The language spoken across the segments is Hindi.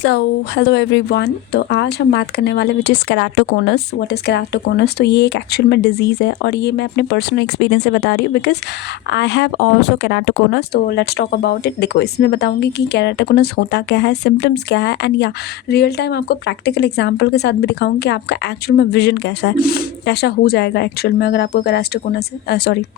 So hello everyone. तो आज हम बात करने वाले which is keratoconus. What is keratoconus? तो ये एक एक्चुअल में डिजीज़ है और ये मैं अपने पर्सनल एक्सपीरियंस से बता रही हूँ because I have also keratoconus. तो लेट्स टॉक अबाउट इट। देखो, इसमें बताऊँगी कि केराटोकोनस होता क्या है, सिम्टम्स क्या है, एंड या रियल टाइम आपको प्रैक्टिकल एग्जाम्पल के साथ भी दिखाऊँगी कि आपका एक्चुअल में विजन कैसा है, कैसा हो जाएगा एक्चुअल में अगर आपको केराटोकोनस है,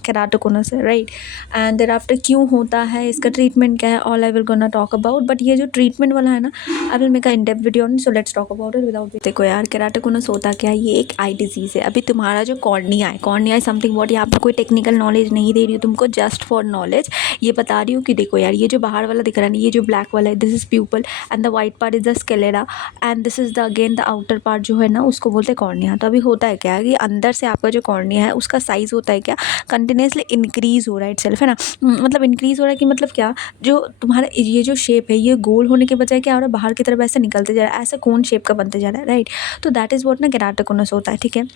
केराटोकोनस है, राइट। एंड देर आफ्टर क्यों होता है, इसका ट्रीटमेंट क्या है, all I will gonna talk about. But ये जो ट्रीटमेंट वाला है ना, I will make a in depth video on, so let's talk about it without. देखो यार, केराटोकोनस होता क्या है, ये एक आई डिजीज़ है। अभी तुम्हारा जो कॉर्निया है समथिंग व्हाट, यहाँ पर कोई टेक्निकल नॉलेज नहीं दे रही हूँ तुमको, जस्ट फॉर नॉलेज ये बता रही हूँ कि देखो यार, ये जो बाहर वाला दिख रहा है ना, ये जो ब्लैक वाला है, this is pupil and the white part is the sclera and this is the again the outer part जो है ना, उसको बोलते हैं कॉर्निया। तो अभी होता है क्या कि अंदर से आपका जो कॉर्निया है उसका साइज़ होता है क्या, कंटिन्यूसली इंक्रीज़ हो रहा है इटसेल्फ, है ना। मतलब इंक्रीज़ हो रहा है कि मतलब क्या, जो तुम्हारा ये जो शेप है ये गोल होने के बजाय क्या हो रहा है, बाहर की तरफ ऐसे निकलते जा रहा है, ऐसा कोन शेप का बनते जा रहा है, राइट। तो दैट इज़ व्हाट ना केराटोकोनस होता है, ठीक है।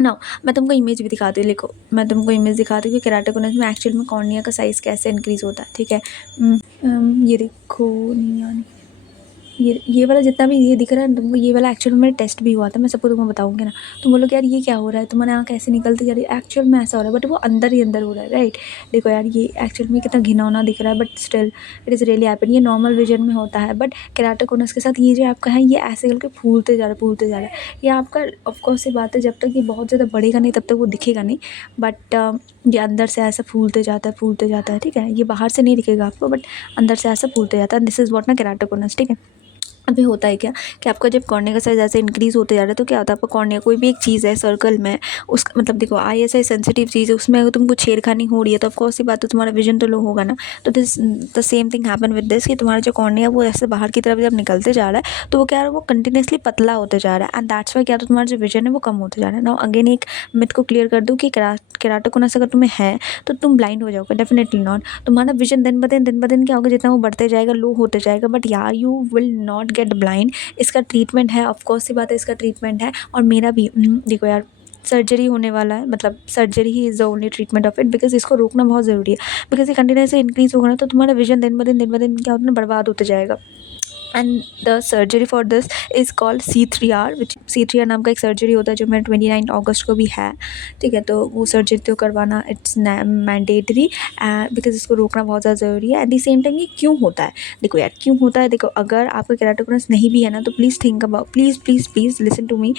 नाउ मैं तुमको इमेज भी दिखाती हूँ, लिखो मैं तुमको इमेज दिखाती हूँ कि केराटोकोनस में एक्चुअल में कॉर्निया का साइज़ कैसे इंक्रीज़ होता है, ठीक है। ये देखो, नहीं यानी ये वाला जितना भी ये दिख रहा है ना तुमको, ये वाला एक्चुअल में टेस्ट भी हुआ था, मैं सबको तुमको बताऊंगी ना। तुम बोलोगे यार ये क्या हो रहा है, तुम्हारे आँख ऐसे निकलती जा रही है, एक्चुअल में ऐसा हो रहा है, बट वो अंदर ही अंदर हो रहा है, राइट। देखो यार, ये एक्चुअल में कितना घिनौना दिख रहा है, but still it is really happen. ये नॉर्मल विजन में होता है, बट केराटोकोनस के साथ ये जो आपका है, ये ऐसे करके फूलते जा रहा है, फूलते जा रहा है। ये आपका ऑफकोर्स सी बात है, जब तक ये बहुत ज़्यादा बढ़ेगा नहीं तब तक वो दिखेगा नहीं, बट ये अंदर से ऐसा फूलते जाता है, फूलते जाता है, ठीक है। ये बाहर से नहीं दिखेगा आपको, बट अंदर से ऐसा फूलते जाता है। दिस इज़ व्हाट ना केराटोकोनस, ठीक है। अभी होता है क्या कि आपका जब कॉर्निया का साइज़ ऐसे इंक्रीज़ होते जा रहा है तो क्या होता है, आपका कॉर्निया कोई भी एक चीज़ है सर्कल में, उस मतलब देखो आई ऐसा सेंसिटिव चीज़ है, उसमें अगर तुमको छेड़खानी हो रही है तो ऑफकोर्स सी बात है तुम्हारा विजन तो लो होगा ना। तो this the same thing happen with this, कि तुम्हारा जो कॉर्निया वो ऐसे बाहर की तरफ जब निकलते जा रहा है तो वो क्या है, वो कंटिन्यूसली पतला होते जा रहा है, एंड दैट्स वाई क्या, तो तुम्हारा जो विजन है वो कम होते जा रहा है। नाउ अगेन एक मिथ को क्लियर कर दूँ कि केराटोकोनस अगर तुम्हें है तो तुम ब्लाइंड हो जाओगे, डेफिनेटली नॉट। तुम्हारा विजन दिन ब दिन क्या होगा, जितना वो बढ़ते जाएगा लो होते जाएगा, बट यार you will not gate blind. इसका ट्रीटमेंट है, ऑफ कोर्स सी बात है, इसका ट्रीटमेंट है। और मेरा भी देखो यार, सर्जरी होने वाला है, मतलब surgery he is the only treatment of it, because इसको रोकना बहुत ज़रूरी है। बिकॉज ये कंटिन्यूसली इंक्रीज़ होगा ना तो तुम्हारा विजन दिन ब दिन क्या होता है ना, बर्बाद होते जाएगा। And the surgery for this is called C3R, which C3R नाम का एक सर्जरी होता है जो मेरे 29 अगस्त को भी है, ठीक है। तो वो सर्जरी तो करवाना इट्स मैंडेटरी, बिकॉज इसको रोकना बहुत ज़्यादा ज़रूरी है। एट द सेम टाइम ये क्यों होता है, देखो यार क्यों होता है। देखो, अगर आपका केराटोकोनस नहीं भी है ना तो please think about, please listen to me.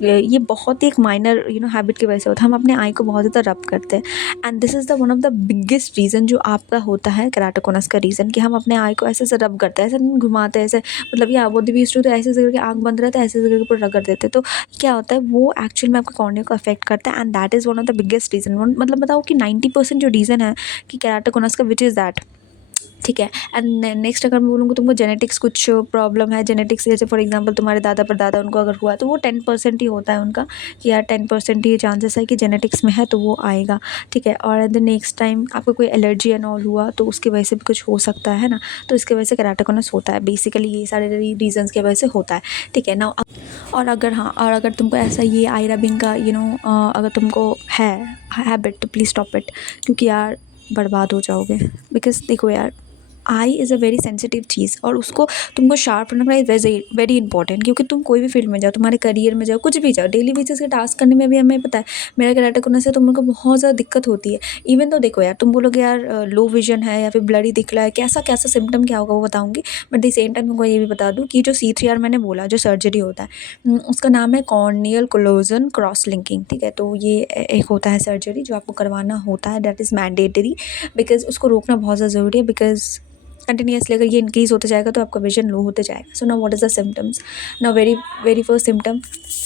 ये बहुत ही एक माइनर हैबिट की वजह से होता है। हम अपने आई को बहुत ज़्यादा रब करते हैं, and this is the one of the biggest reason जो आपका होता है केराटोकोनस का रीज़न, कि हम अपने आई को ऐसे ऐसे रब करते हैं, ऐसे घुमाते हैं, ऐसे मतलब या वो भी तो ऐसे ऐसे करके आँख बंद रहता है, ऐसे ऐसे करके पूरा रगड़ देते हैं। तो क्या होता है, वो एक्चुअल में आपके कॉर्निया को अफेक्ट करता है, and that is one of the biggest reason. मतलब बताओ कि 90% जो रीज़न है कि केराटोकोनस का, विच इज़ दैट, ठीक है। एंड नेक्स्ट अगर मैं बोलूँगी तुमको जेनेटिक्स कुछ प्रॉब्लम है, जेनेटिक्स जैसे फॉर एग्जांपल तुम्हारे दादा परदादा उनको अगर हुआ तो वो 10% ही होता है उनका, कि यार 10% ही चांसेस है कि जेनेटिक्स में है तो वो आएगा, ठीक है। और द नेक्स्ट टाइम आपको कोई एलर्जी एंड ऑल हुआ तो उसकी वजह से भी कुछ हो सकता है ना, तो इसकी वजह से केराटोकोनस होता है। बेसिकली ये सारे रीजन्स की वजह से होता है, ठीक है ना। और अगर तुमको ऐसा ये आई रबिंग का अगर तुमको है हैबिट तो प्लीज़ स्टॉप इट, क्योंकि यार बर्बाद हो जाओगे। बिकॉज देखो यार, I is a very sensitive चीज़, और उसको तुमको शार्प रखना इज़ वेरी इंपॉर्टेंट, क्योंकि तुम कोई भी फील्ड में जाओ, तुम्हारे करियर में जाओ, कुछ भी जाओ, डेली बेसिस के टास्क करने में भी हमें पता है मेरा केराटोकोनस से तो मुझको बहुत ज़्यादा दिक्कत होती है। इवन तो देखो यार, तुम बोलोगे यार लो विजन है या फिर ब्लडी दिख रहा है, कैसा कैसा सिम्टम क्या होगा वो बताऊँगी, बट द सेम टाइम तुमको ये भी बता दूँ कि जो C3R मैंने बोला जो सर्जरी होता है, उसका नाम है कॉर्नियल कोलोजन क्रॉस लिंकिंग, ठीक है। तो ये एक होता है सर्जरी जो आपको करवाना होता है, दैट इज़ मैंडेटरी, बिकॉज उसको रोकना बहुत ज़्यादा ज़रूरी है। बिकॉज कंटिन्यूसली अगर ये इंक्रीज़ होते जाएगा तो आपका विजन लो होते जाएगा। So now what is the symptoms, now very first symptom,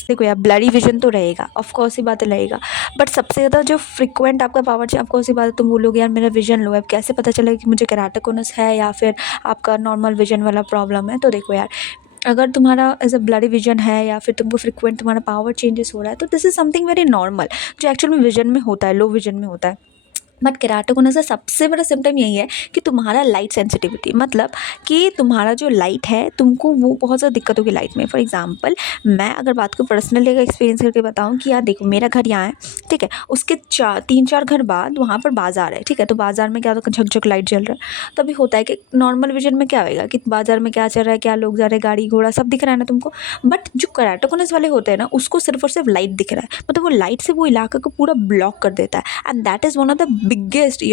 देखो यार ब्लडी विजन तो रहेगा, ऑफ कोर्स ही बात है रहेगा, बट सबसे ज़्यादा जो फ्रिक्वेंट आपका पावर चाहिए, ऑफ कोर्स ही बात है, तुम बोलोगे यार मेरा विजन लो है, अब कैसे पता चलेगा कि मुझे केराटोकोनस है या फिर आपका नॉर्मल विजन वाला प्रॉब्लम है। तो देखो यार, अगर तुम्हारा एज अ ब्लडी विजन है या फिर तुमको फ्रिक्वेंट तुम्हारा पावर चेंजेस हो रहा है तो this is something very normal, जो एक्चुअल में विजन में होता है, लो विजन में होता है। बट केराटोकोनस का सबसे बड़ा सिम्टम यही है कि तुम्हारा लाइट सेंसिटिविटी, मतलब कि तुम्हारा जो लाइट है तुमको वो बहुत ज़्यादा दिक्कत होगी लाइट में। फॉर एग्जांपल मैं अगर बात को पर्सनली अगर एक्सपीरियंस करके बताऊं कि यार देखो मेरा घर यहाँ है, ठीक है, उसके 3-4 घर बाद वहाँ पर बाज़ार है, ठीक है, तो बाज़ार में क्या होता है, झकझक लाइट जल रहा है। तभी होता है कि नॉर्मल विजन में क्या होएगा कि बाज़ार में क्या चल रहा है, क्या लोग जा रहे हैं, गाड़ी घोड़ा सब दिख रहा है ना तुमको। बट जो केराटोकोनस वाले होते हैं ना उसको सिर्फ और सिर्फ लाइट दिख रहा है, मतलब वो लाइट से वो इलाका को पूरा ब्लॉक कर देता है। And that is one of the biggest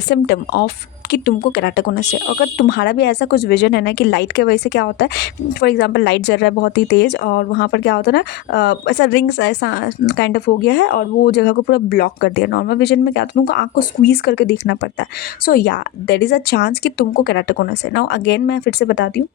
symptom of कि तुमको केराटोकोनस है। अगर तुम्हारा भी ऐसा कुछ विजन है ना कि लाइट के वजह से क्या होता है, फॉर एग्जांपल लाइट जल रहा है बहुत ही तेज़ और वहाँ पर क्या होता है ना, ऐसा रिंग्स ऐसा काइंड ऑफ हो गया है और वो जगह को पूरा ब्लॉक कर दिया। नॉर्मल विजन में क्या होता है, तुमको आँख को स्क्वीज़ करके देखना पड़ता है। सो या देयर इज़ अ चांस कि तुमको केराटोकोनस है। नाउ अगेन मैं फिर से बताती हूँ,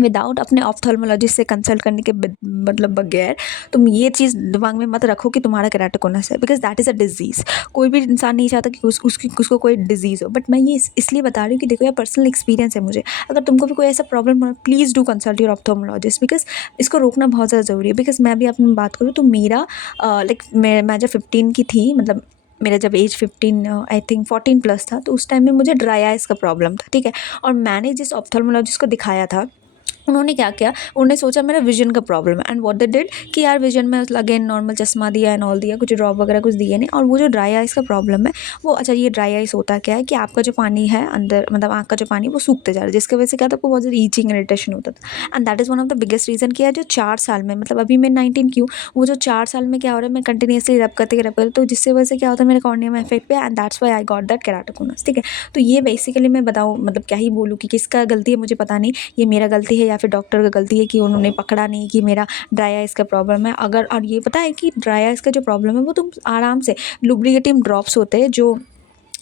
विदाउट अपने ऑप्थेल्मोलॉजिस्ट से कंसल्ट करने के मतलब बगैर तुम ये चीज़ दिमाग में मत रखो कि तुम्हारा केराटोकोनस है, because that is a disease. कोई भी इंसान नहीं चाहता कि उसको कोई डिजीज़ हो। बट मैं ये इसलिए बता रही हूँ कि देखो यार पर्सनल एक्सपीरियंस है मुझे। अगर तुमको भी कोई ऐसा प्रॉब्लम हो please do consult your ophthalmologist, because इसको रोकना बहुत ज़्यादा ज़रूरी है। बिकॉज मैं भी अपनी बात करूँ तो मेरा लाइक मैं जब 15 की थी, मतलब मेरा जब एज 15 आई थिंक 14 प्लस था, तो उस टाइम में मुझे ड्राई आइज़ का प्रॉब्लम था, ठीक है। और मैंने जिस ऑप्थेल्मोलॉजिस्ट को दिखाया था उन्होंने क्या किया, उन्होंने सोचा मेरा विजन का प्रॉब्लम है एंड व्हाट दे डिड कि यार विजन में अगेन नॉर्मल चश्मा दिया एंड ऑल दिया, कुछ ड्रॉप वगैरह कुछ दिए नहीं। और वो जो ड्राई आइज़ का प्रॉब्लम है वो, अच्छा ये ड्राई आइज़ होता क्या है कि आपका जो पानी है अंदर, मतलब आँख का जो पानी वो सूखते जा रहा है, जिसकी वजह से क्या था, आपको बहुत ज़्यादा ईचिंग इरिटेशन होता था। And that is one of the biggest reason कि यार जो 4 साल में, मतलब अभी मैं 19 की हूँ, वो जो 4 साल में क्या हो रहा है, मैं कंटिन्यूसली रब करते तो जिससे वजह से क्या होता है मेरे कॉर्निया में इफेक्ट पे, and that's why I got that keratoconus, ठीक है। तो ये बेसिकली मैं बताऊँ, मतलब क्या ही बोलूँ कि किसका गलती है मुझे पता नहीं, ये मेरा गलती है या फिर डॉक्टर का गलती है कि उन्होंने पकड़ा नहीं कि मेरा ड्राई आइज़ का प्रॉब्लम है। अगर, और ये पता है कि ड्राई आइज़ का जो प्रॉब्लम है वो तुम आराम से, लुब्रिकेटिंग ड्रॉप्स होते हैं जो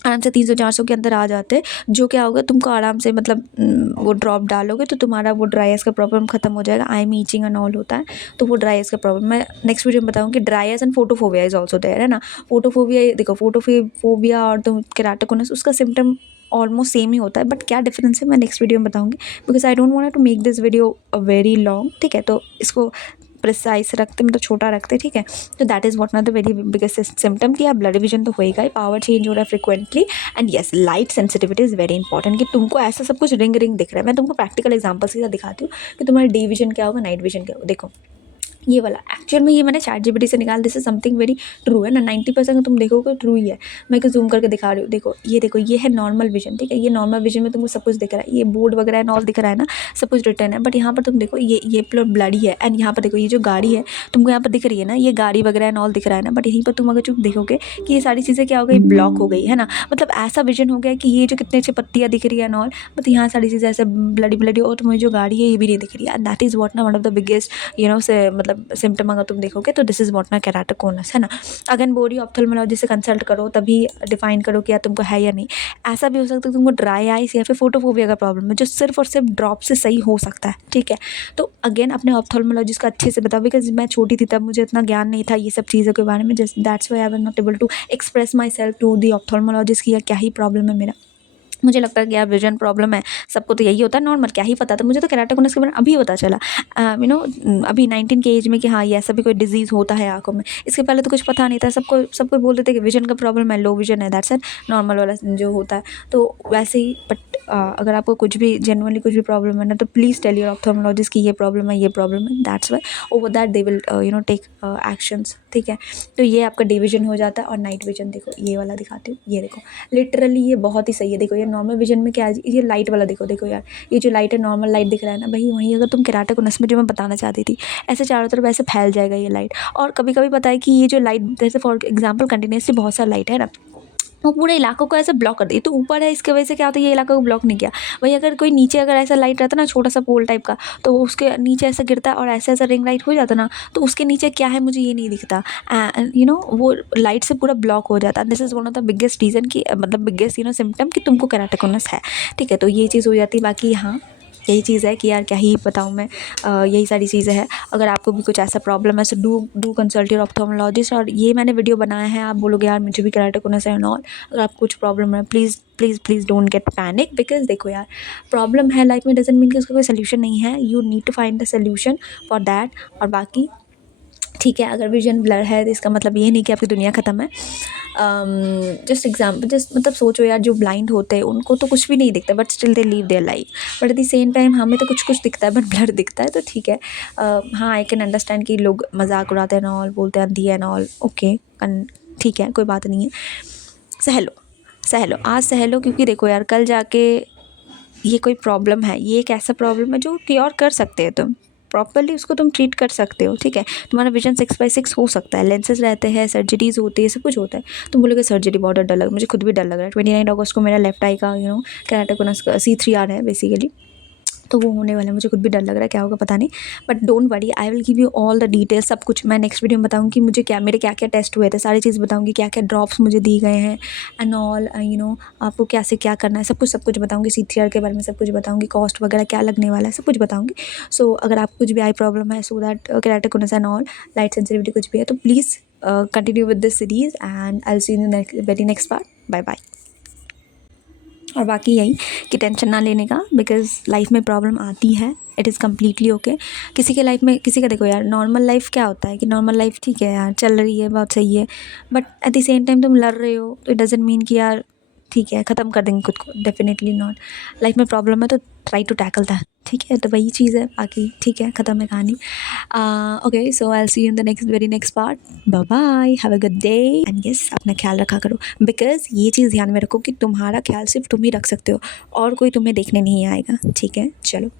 आराम से 300-400 के अंदर आ जाते हैं, जो क्या होगा तुमको आराम से, मतलब वो ड्रॉप डालोगे तो तुम्हारा वो ड्राई आइज़ का प्रॉब्लम खत्म हो जाएगा। I am itching and all होता है तो वो ड्राई आइज़ का प्रॉब्लम मैं नेक्स्ट वीडियो में बताऊँगी। Dry eyes and photophobia is also there, है ना। फोटोफोबिया देखो, फोटोफोबिया और तुम केराटोकोनस उसका सिम्टम ऑलमोस्ट सेम ही होता है, बट क्या डिफरेंस है मैं नेक्स्ट वीडियो में बताऊँगी, because I don't want to make this video very long, ठीक है। तो इसको प्रिसाइज रखते, मतलब छोटा रखते, ठीक है। तो that is what not the very biggest symptom कि आप ब्लड विजन तो होएगा ही, पावर चेंज हो रहा है frequently, and yes light sensitivity is very important कि तुमको ऐसा सब कुछ रिंग रिंग दिख रहा है। मैं तुमको प्रैक्टिकल एग्जाम्पल्स के साथ दिखाती हूँ कि तुम्हारा डे विजन क्या होगा, नाइट विजन क्या होगा। देखो ये वाला एक्चुअल में ये मैंने ChatGPT से निकाल, this is something very true है ना, 90% तुम देखोगे ट्रू ही है। मैं को जूम करके दिखा रही हूँ, देखो ये है नॉर्मल विजन, ठीक है। ये नॉर्मल विजन में तुमको सब कुछ दिख रहा है, ये बोर्ड वगैरह एंड ऑल दिख रहा है ना, सब कुछ रिटर्न है। बट यहाँ पर तुम देखो ये प्योर ब्लडी है, एंड यहाँ पर देखो ये जो गाड़ी है तुमको यहाँ पर दिख रही है ना, ये गाड़ी वगैरह एंड ऑल दिख रहा है ना। बट यहीं पर तुम अगर तुम देखोगे कि ये सारी चीज़ें क्या हो गई, ब्लॉक हो गई है ना। मतलब ऐसा विजन हो गया कि ये जो कितने अच्छे पत्तियाँ दिख रही है एंड ऑल, बट यहाँ सारी चीज़ें ऐसे ब्लडी और तुम्हें जो गाड़ी है ये भी नहीं दिख रही है। एंड दैट इज़ वॉट ना वन ऑफ द बिगेस्ट से मतलब सिम्टम अगर तुम देखोगे तो दिस इज़ व्हाट ना केराटोकोनस, है ना। अगेन बोरी ऑप्थेल्मोलॉजी से कंसल्ट करो, तभी डिफाइन करो कि यार तुमको है या नहीं। ऐसा भी हो सकता है तुमको ड्राई आइज या फिर फोटोफोबिया का प्रॉब्लम है, जो सिर्फ और सिर्फ ड्रॉप से सही हो सकता है, ठीक है। तो अगेन अपने ऑप्थेल्मोलॉजिस्ट को अच्छे से बताओ, बिकॉज मैं छोटी थी तब मुझे इतना ज्ञान नहीं था ये सब चीज़ों के बारे में, just that's why I was not able to express myself to the ophthalmologist कि यार क्या ही प्रॉब्लम है मेरा। मुझे लगता है कि यार विजन प्रॉब्लम है, सबको तो यही होता है नॉर्मल, क्या ही पता था मुझे तो केराटोकोनस के बारे में अभी पता चला, अभी 19 के एज में कि हाँ ये ऐसा भी कोई डिजीज़ होता है आँखों में। इसके पहले तो कुछ पता नहीं था, सबको बोलते थे कि विजन का प्रॉब्लम है, लो विजन है, दैट्स इट, नॉर्मल वाला जो होता है। तो वैसे ही बट अगर आपको कुछ भी जेनुअनली कुछ भी प्रॉब्लम है ना, तो प्लीज़ टेल योर ऑप्थेल्मोलॉजिस्ट कि ये प्रॉब्लम है, ये प्रॉब्लम है, that's why over that they will take actions, ठीक है। तो ये आपका डे विजन हो जाता है। और नाइट विजन देखो ये वाला दिखाती हूँ, ये देखो लिटरली ये बहुत ही सही है। देखो ये नॉर्मल विजन में क्या है, ये लाइट वाला देखो यार, ये जो लाइट है नॉर्मल लाइट दिख रहा है ना भाई, वहीं अगर तुम केराटोकोनस में जो मैं बताना चाहती थी, ऐसे चारों तरफ ऐसे फैल जाएगा ये लाइट। और कभी कभी पता है कि ये जो लाइट, जैसे फॉर एग्जाम्पल कंटिन्यूसली बहुत सारा लाइट है ना, वो पूरे इलाकों को ऐसे ब्लॉक कर दी, तो ऊपर है इसके वजह से क्या होता है ये इलाका को ब्लॉक नहीं किया। वही अगर कोई नीचे अगर ऐसा लाइट रहता ना, छोटा सा पोल टाइप का, तो उसके नीचे ऐसा गिरता है और ऐसा ऐसा रिंग लाइट हो जाता ना, तो उसके नीचे क्या है मुझे ये नहीं दिखता, वो लाइट से पूरा ब्लॉक हो जाता है। This is one of the biggest reason कि मतलब बिगेस्ट सिम्टम कि तुमको केराटोकोनस है, ठीक है। तो ये चीज़ हो जाती है। बाकी हाँ यही चीज़ है कि यार क्या ही बताऊँ मैं, यही सारी चीज़ें हैं। अगर आपको भी कुछ ऐसा प्रॉब्लम है, so do consult your ophthalmologist. और ये मैंने वीडियो बनाया है, आप बोलोगे यार मुझे भी केराटोकोनस है एंड ऑल, अगर आपको कुछ प्रॉब्लम है please please please don't get panic, because देखो यार प्रॉब्लम है लाइफ में डजंट मीन कि उसका कोई सोल्यूशन नहीं है, you need to find the solution for that. और बाकी ठीक है, अगर विजन ब्लर है तो इसका मतलब ये नहीं कि आपकी दुनिया ख़त्म है। जस्ट एग्जाम्पल, जस्ट मतलब सोचो यार, जो ब्लाइंड होते हैं उनको तो कुछ भी नहीं दिखता, but still they leave their life. But at the same time हमें तो कुछ कुछ दिखता है, बट ब्लर दिखता है, तो ठीक है। हाँ, आई कैन अंडरस्टैंड कि लोग मजाक उड़ाते हैं एंड ऑल, बोलते हैं अंधी है एंड ऑल, ओके, ठीक है, कोई बात नहीं है। सह लो, सह लो, आज सह लो, क्योंकि देखो यार, कल जाके ये कोई प्रॉब्लम है, ये एक ऐसा प्रॉब्लम है जो क्योर कर सकते हो तुम, प्रॉपरली उसको तुम ट्रीट कर सकते हो, ठीक है। तुम्हारा विजन 6/6 हो सकता है, लेंसेज रहते हैं, सर्जरीज होती है, सब कुछ होता है। तुम बोलोगे सर्जरी बहुत डर लग, मुझे खुद भी डर लग रहा है। 29 अगस्त को मेरा लेफ्ट आई का केराटोकोनस का C3R है बेसिकली, तो वो होने वाला है। मुझे खुद भी डर लग रहा है, क्या होगा पता नहीं, but don't worry, I will give you all the details. सब कुछ मैं नेक्स्ट वीडियो में बताऊंगी, मुझे क्या, मेरे क्या क्या टेस्ट हुए थे, सारी चीज़ बताऊंगी, क्या क्या ड्रॉप्स मुझे दिए गए हैं एंड ऑल, आपको क्या से क्या करना है, सब कुछ बताऊंगी। C3R के बारे में सब कुछ बताऊंगी, कॉस्ट वगैरह क्या लगने वाला है, सब कुछ बताऊंगी। सो अगर आपको कुछ भी आई प्रॉब्लम है, so that keratoconus and all, light sensitivity कुछ भी है, तो please continue with this series and I will see in very next part. Bye bye. और बाकी यही कि टेंशन ना लेने का, बिकॉज़ लाइफ में प्रॉब्लम आती है, इट इज़ कम्प्लीटली ओके। किसी के लाइफ में, किसी का देखो यार, नॉर्मल लाइफ क्या होता है कि नॉर्मल लाइफ ठीक है यार, चल रही है, बहुत सही है, but at the same time तुम लड़ रहे हो, तो इट डजंट मीन कि यार ठीक है ख़त्म कर देंगे खुद को, डेफिनेटली नॉट। लाइफ में प्रॉब्लम है तो ट्राई टू टैकल दैट, ठीक है। तो वही चीज़ है, बाकी ठीक है, ख़त्म है कहानी। Okay, so I will see you in the very next part. Bye bye, have a good day and yes, अपना ख्याल रखा करो, बिकॉज ये चीज़ ध्यान में रखो कि तुम्हारा ख्याल सिर्फ तुम ही रख सकते हो, और कोई तुम्हें देखने नहीं आएगा, ठीक है। चलो।